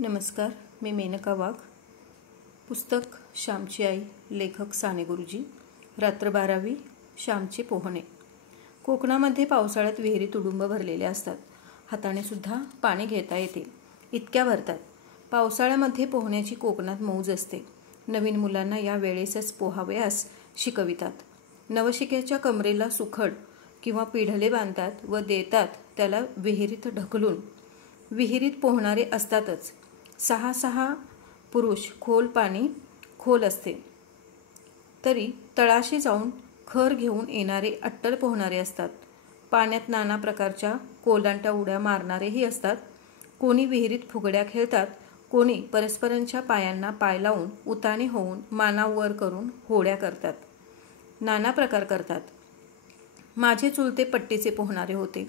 नमस्कार, मी मेनका वाघ. पुस्तक श्यामची आई, लेखक साने गुरुजी. रात्र 12वी. श्यामचे पोहणे. कोकणामध्ये पावसाळ्यात विहिरी तुडुंब भरलेल्या असतात. हाताने सुद्धा पाणी घेता येते, इतक्या भरतात. पावसाळ्यामध्ये पोहण्याची कोकणात मौज असते. नवीन मुलांना या वेळेसच पोहावयास शिकवितात. नवशिक्याच्या कमरेला सुखड किंवा पिढले बांधतात व देतात त्याला विहिरीत ढकलून. विहिरीत पोहणारे असतातच. 6 पुरुष. पाणी खोल असते, तरी तळाशी जाऊन खर घेऊन येणारे अट्टल पोहणारे असतात. पाण्यात नाना प्रकारच्या कोलांट्या उड्या मारणारेही असतात. कोणी विहिरीत फुगड्या खेळतात, कोणी परस्परांच्या पायांना पाय लावून उताने होऊन माना वर करून होड्या करतात. नाना प्रकार करतात. माझे चुलते पट्टीचे पोहणारे होते.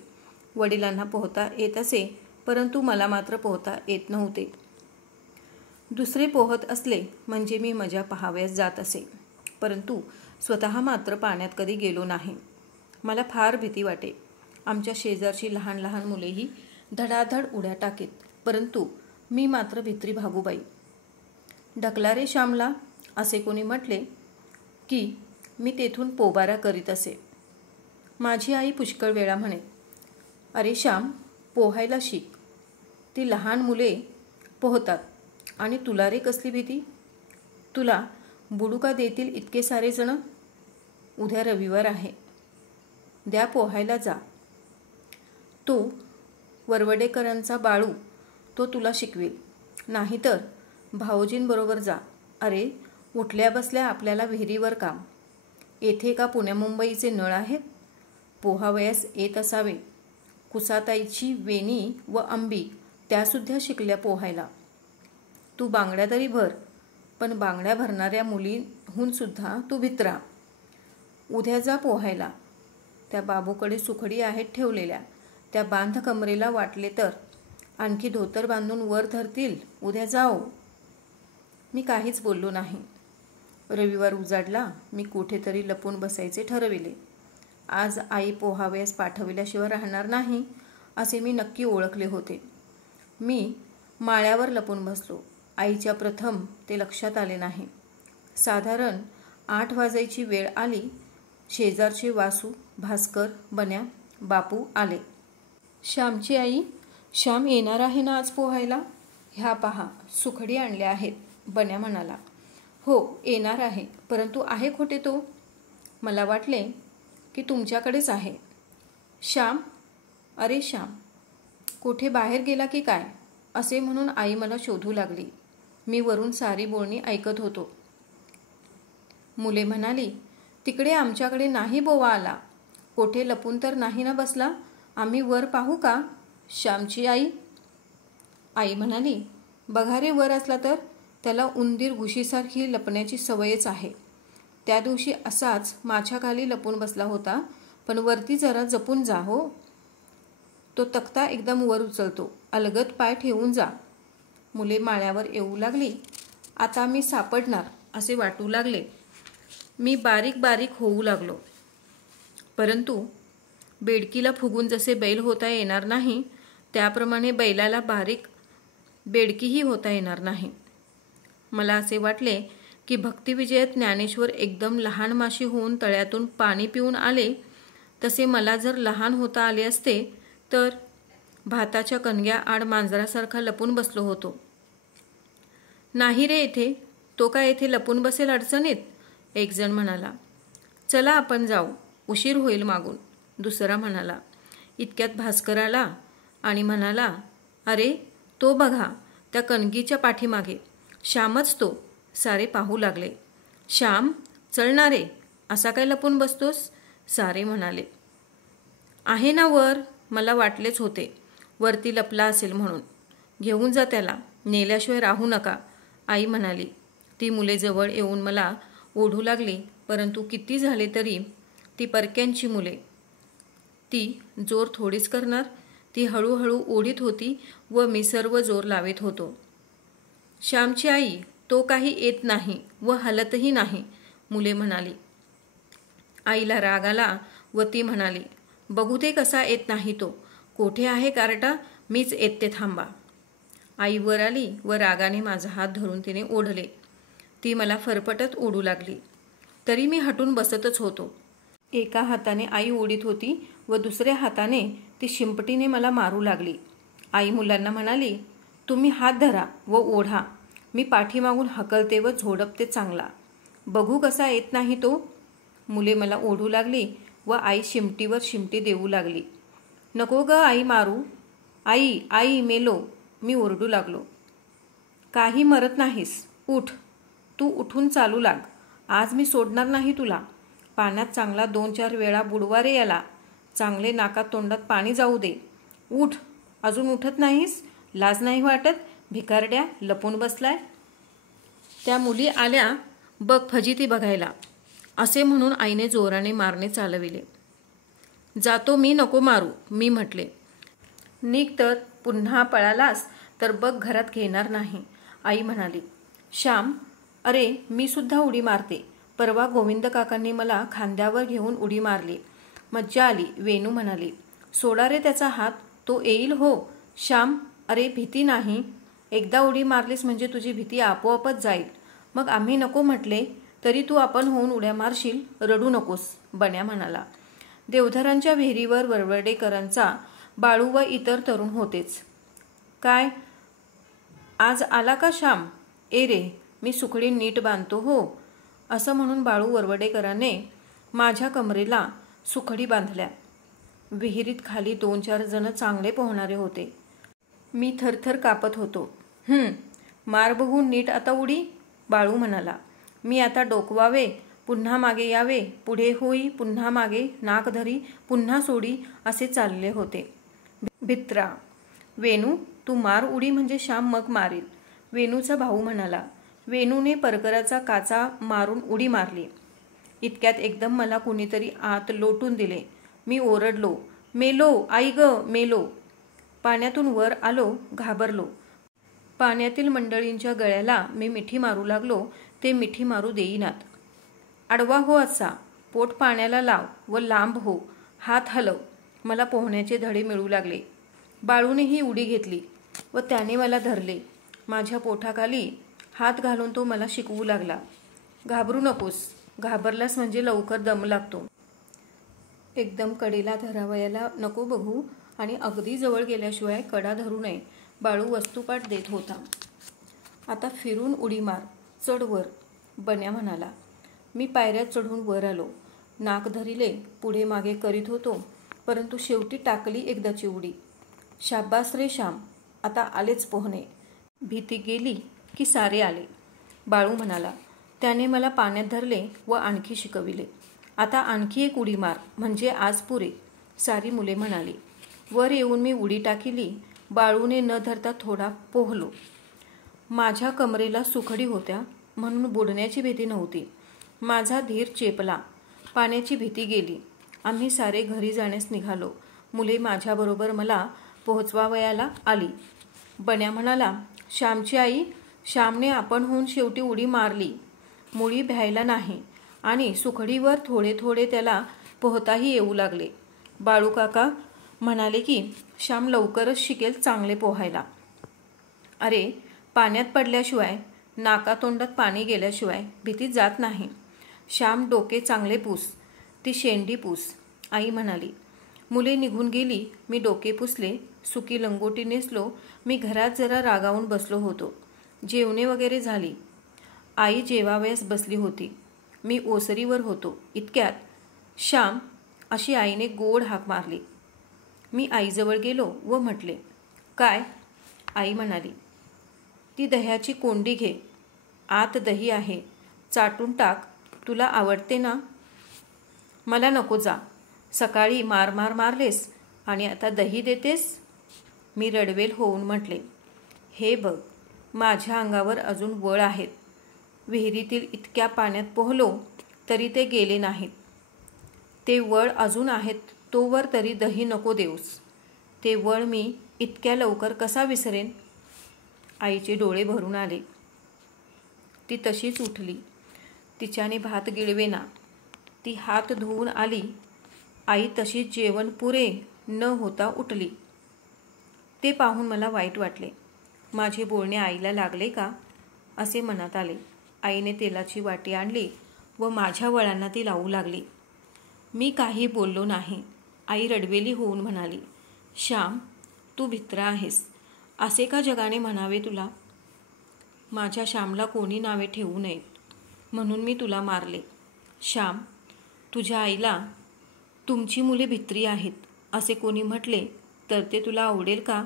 वडिलांना पोहता येत असे, परंतु मला मात्र पोहता येत नव्हते. दुसरे पोहत असले म्हणजे मी मजा पाहावयास जात असे, परंतु स्वतः मात्र पाण्यात कधी गेलो नाही. मला फार भीती वाटे. आमच्या शेजारची लहान लहान मुलेही धडाधड उड्या टाकीत, परंतु मी मात्र भित्री भागूबाई. ढकला रे श्यामला, असे कोणी म्हटले की मी तेथून पोबारा करीत असे. माझी आई पुष्कळ वेळा म्हणे, अरे श्याम, पोहायला शिक. ती लहान मुले पोहतात आणि तुला रे कसली भीती? तुला बुडू का देतील इतके सारे जण? उद्या रविवार आहे, द्या पोहायला जा. तो वरवडेकरांचा बाळू, तो तुला शिकवेल. नाहीतर भाऊजींबरोबर जा. अरे, उठल्या बसल्या आपल्याला विहिरीवर काम. येथे का पुण्या मुंबईचे नळ आहेत? पोहावयास येत असावे. कुसाताईची वेणी व अंबी त्यासुद्धा शिकल्या पोहायला. तू बांगड्या तरी भर, पण बांगड्या भरणाऱ्या मुलीहून सुद्धा तू भित्रा. उद्या जा पोहायला. त्या बाबूकडे सुखडी आहेत ठेवलेल्या, त्या बांध कमरेला वाटले तर. आणखी धोतर बांधून वर धरतील. उद्या जाओ. मी काहीच बोललो नाही. रविवार उजाडला. मी कुठेतरी लपून बसायचे ठरविले. आज आई पोहावयास पाठविल्याशिवाय राहणार नाही असे मी नक्की ओळखले होते. मी माळ्यावर लपून बसलो. आईच्या प्रथम ते लक्षात आले नाही. साधारण 8 वाजायची वेळ आली. शेजारचे वासू, भास्कर, बन्या, बापू आले. श्यामची आई, श्याम येणार आहे ना आज पोहायला? ह्या पहा, सुखडी आणल्या आहेत. बन्या म्हणाला. हो, येणार आहे, परंतु आहे कुठे तो? मला वाटले की तुमच्याकडेच आहे. श्याम, अरे श्याम, कुठे बाहेर गेला की काय? असे म्हणून आई मला शोधू लागली. मी वरून सारी बोलणी ऐकत होतो. मुले म्हणाली, तिकडे आमच्याकडे नाही बोवा आला. कोठे लपून तर नाही ना बसला? आम्ही वर पाहू का? श्यामची आई. आई म्हणाली, बघा रे, वर असला तर. त्याला उंदीर घुशीसारखी लपण्याची सवयच आहे. त्या दिवशी असाच माझ्याखाली लपून बसला होता, पण वरती जरा जपून जा हो. तो तक्ता एकदम वर उचलतो. अलगद पाय ठेवून जा. मुले माळ्यावर येऊ लागली. आता मी सापडणार असे वाटू लागले. मी बारीक बारीक होऊ लागलो. परंतु बेडकीला फुगून जसे बैल होता येणार नाही, त्याप्रमाणे बैलाला बारीक बेडकीही होता येणार नाही. मला असे वाटले की भक्तिविजयात ज्ञानेश्वर एकदम लहान माशी होऊन तळ्यातून पाणी पिऊन आले, तसे मला जर लहान होता आले असते तर भाताच्या कणग्या आड मांजरासारखा लपून बसलो होतो. नाही रे येथे, तो काय येथे लपून बसेल अडचणीत? एक जण म्हणाला. चला आपण जाऊ, उशीर होईल मागून. दुसरा म्हणाला. इतक्यात भास्कर आला आणि म्हणाला, अरे, तो बघा, त्या कणगीच्या पाठीमागे. श्यामच तो. सारे पाहू लागले. श्याम, चलणारे, असा काय लपून बसतोस? सारे म्हणाले. आहे ना वर. मला वाटलेच होते वरती लपला असेल म्हणून. घेऊन जा त्याला, नेल्याशिवाय राहू नका. आई म्हणाली. ती मुले जवळ येऊन मला ओढू लागली, परंतु किती झाले तरी ती परक्यांची मुले. ती जोर थोडीच करणार. ती हळूहळू ओढीत होती व मी सर्व जोर लावित होतो. श्यामची आई, तो काही येत नाही व हलतही नाही, मुले म्हणाली. आईला राग आला व ती म्हणाली, बघू ते कसा येत नाही तो. कोठे आहे कार्टा? मीच येते, थांबा. आई वर आली व रागाने माझा हात धरून तिने ओढले. ती मला फरफटत ओढू लागली. तरी मी हटून बसतच होतो. एका हाताने आई ओढीत होती व दुसऱ्या हाताने ती शिंपटीने मला मारू लागली. आई मुलांना म्हणाली, तुम्ही हात धरा व ओढा. मी पाठीमागून हकलते व झोडपते चांगला. बघू कसा येत नाही तो. मुले मला ओढू लागली व आई शिमटीवर शिमटी देऊ लागली. नको ग आई मारू. आई आई मेलो. मी ओरडू लागलो. काही मरत नाहीस. उठ. तू उठून चालू लाग. आज मी सोडणार नाही तुला. पाण्यात चांगला 2-4 वेळा बुडवा रे याला. चांगले नाकात तोंडात पाणी जाऊ दे. उठ. अजून उठत नाहीस. लाज नाही वाटत. भिकारड्या लपून बसलाय. त्या मुली आल्या बघ फजिती बघायला असे म्हणून आईने जोराने मारणे चालविले. जातो मी, नको मारू, मी म्हटले. निघ तर. पुन्हा पळालास तर बघ घरात घेणार नाही. आई म्हणाली. श्याम, अरे मी सुद्धा उडी मारते. परवा गोविंद काकांनी मला खांद्यावर घेऊन उडी मारली. मज्जा आली. वेणू म्हणाली. सोडा रे त्याचा हात. तो येईल हो. श्याम, अरे भीती नाही. एकदा उडी मारलीस म्हणजे तुझी भीती आपोआपच जाईल. मग आम्ही नको म्हटले तरी तू आपण होऊन उड्या मारशील. रडू नकोस, बन्या म्हणाला. देवधरांच्या विहिरीवर वरवडेकरांचा बाळू व इतर तरुण होतेच. काय आज आला का श्याम? ए रे, मी सुकडी नीट बांधतो हो. असं म्हणून बाळू वरवडेकराने माझ्या कमरेला सुखडी बांधल्या. विहिरीत खाली 2-4 जण चांगले पोहणारे होते. मी थरथर कापत होतो. मार बघून नीट आता उडी, बाळू म्हणाला. मी आता डोकवावे, पुन्हा मागे यावे, पुढे होई, पुन्हा मागे, नाक धरी, पुन्हा सोडी असे चालले होते. भित्रा. वेणू, तू मार उडी म्हणजे श्याम मग मारील, वेणूचा भाऊ म्हणाला. वेणूने परकराचा काचा मारून उडी मारली. इतक्यात एकदम मला कुणीतरी आत लोटून दिले. मी ओरडलो. मेलो, आई ग, मेलो. पाण्यातून वर आलो. घाबरलो. पाण्यातील मंडळींच्या गळ्याला मी मिठी मारू लागलो. ते मिठी मारू देईनात. आडवा हो असा. पोट पाण्याला लाव व लांब हो. हात हलव. मला पोहण्याचे धडे मिळू लागले. बाळूनेही उडी घेतली व त्याने मला धरले. माझ्या पोटाखाली हात घालून तो मला शिकवू लागला. घाबरू नकोस. घाबरलास म्हणजे लवकर दम लागतो. एकदम कडेला धरावयाला नको बघू आणि अगदी जवळ गेल्याशिवाय कडा धरू नये. बाळू वस्तुपाठ देत होता. आता फिरून उडी मार. चढ वर, बन्या म्हणाला. मी पायऱ्या चढून वर आलो. नाक धरिले पुढे मागे करीत होतो, परंतु शेवटी टाकली एकदाची उडी. शाब्बास रे श्याम, आता आलेच पोहणे. भीती गेली की सारे आले, बाळू म्हणाला. त्याने मला पाण्यात धरले व आणखी शिकविले. आता आणखी एक उडी मार म्हणजे आज पुरे, सारी मुले म्हणाली. वर येऊन मी उडी टाकली. बाळूने न धरता थोडा पोहलो. माझ्या कमरेला सुखडी होत्या म्हणून बुडण्याची भीती नव्हती. माझा धीर चेपला. पाण्याची भीती गेली. आम्ही सारे घरी जाण्यास निघालो. मुले माझ्याबरोबर मला पोहोचवावयाला आली. बन्या म्हणाला. श्यामची आई, श्यामने आपण होऊन शेवटी उडी मारली. मुळी भ्यायला नाही आणि सुखडीवर थोडे थोडे त्याला पोहताही येऊ लागले. बाळू काका म्हणाले की श्याम लवकरच शिकेल चांगले पोहायला. अरे, पाण्यात पडल्याशिवाय, नाकातोंडात पाणी गेल्याशिवाय भीती जात नाही. श्याम डोके चांगले पुस, ती शेंडी पुस, आई म्हणाली. मुले निघून गेली. मी डोके पुसले, सुकी लंगोटी नेसलो. मी घरात जरा रागावून बसलो होतो. जेवणे वगैरे झाली. आई जेवावयास बसली होती. मी ओसरीवर होतो. इतक्यात श्याम अशी आईने गोड हाक मारली. मी आईजवळ गेलो व म्हटले. काय? आई म्हणाली. ती दह्याची कोंडी घे. आत दही आहे. चाटून टाक. तुला आवडते ना? मला नको. जा. सकाळी मार मार मारलेस आणि आता दही देतेस? मी रडवेल होऊन म्हटले. हे बघ, माझ्या अंगावर अजून वळ आहेत. विहिरीतील इतक्या पाण्यात पोहलो तरी ते गेले नाहीत. ते वळ अजून आहेत तोवर तरी दही नको देऊस. ते वळ मी इतक्या लवकर कसा विसरेन? आईचे डोळे भरून आले. ती तशीच उठली. तिच्याने भात गिळवेना. ती हात धुवून आली. आई तशीच जेवण पुरे न होता उठली. ते पाहून मला वाईट वाटले. माझे बोलणे आईला लागले का असे मनात आले. आईने तेलाची वाटी आणली व माझ्या वळांना ती लावू लागली. मी काही बोललो नाही. आई रडवेली होऊन म्हणाली, श्याम, तू भित्रा आहेस. असे का जगाने म्हणावे तुला? माझ्या श्यामला कोणी नावे ठेवू नयेत म्हणून मी तुला मारले. श्याम, तुझ्या आईला तुमची मुले भित्री आहेत असे कोणी म्हटले तर ते तुला आवडेल का?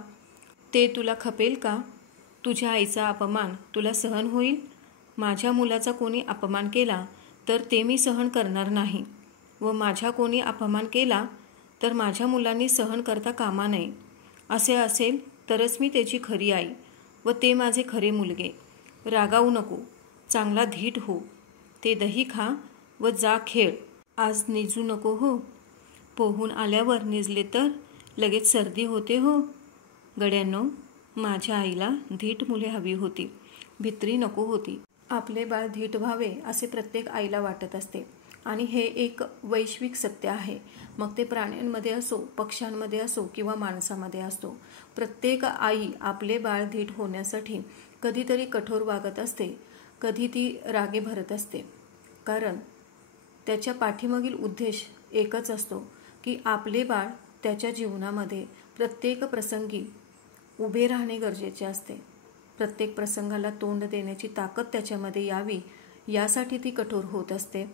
ते तुला खपेल का? तुझ्या आईचा अपमान तुला सहन होईल? माझ्या मुलाचा कोणी अपमान केला तर ते मी सहन करणार नाही व माझ्या कोणी अपमान केला तर माझ्या मुलांनी सहन करता कामा नये. असे असेल तरच मी त्याची खरी आई व ते माझे खरे मुलगे. रागावू नको, चांगला धीट हो. ते दही खा व जा खेळ. आज निजू नको हो. पोहून आल्यावर निजले तर लगेच सर्दी होते हो. गड्यांनो, माझ्या आईला धीट मुले हवी होती, भित्री नको होती. आपले बाळ धीट व्हावे असे प्रत्येक आईला वाटत असते आणि हे एक वैश्विक सत्य आहे. मग ते प्राण्यांमध्ये असो, पक्ष्यांमध्ये असो किंवा माणसामध्ये असतो. प्रत्येक आई आपले बाळ धीट होण्यासाठी कधीतरी कठोर वागत असते, कधी ती रागे भरत असते. कारण त्याच्या पाठीमागील उद्देश एकच असतो की आपले बाळ त्याच्या जीवनामध्ये प्रत्येक प्रसंगी उभे राहणे गरजेचे असते. प्रत्येक प्रसंगाला तोंड देण्याची ताकद त्याच्यामध्ये यावी यासाठी ती कठोर होत असते.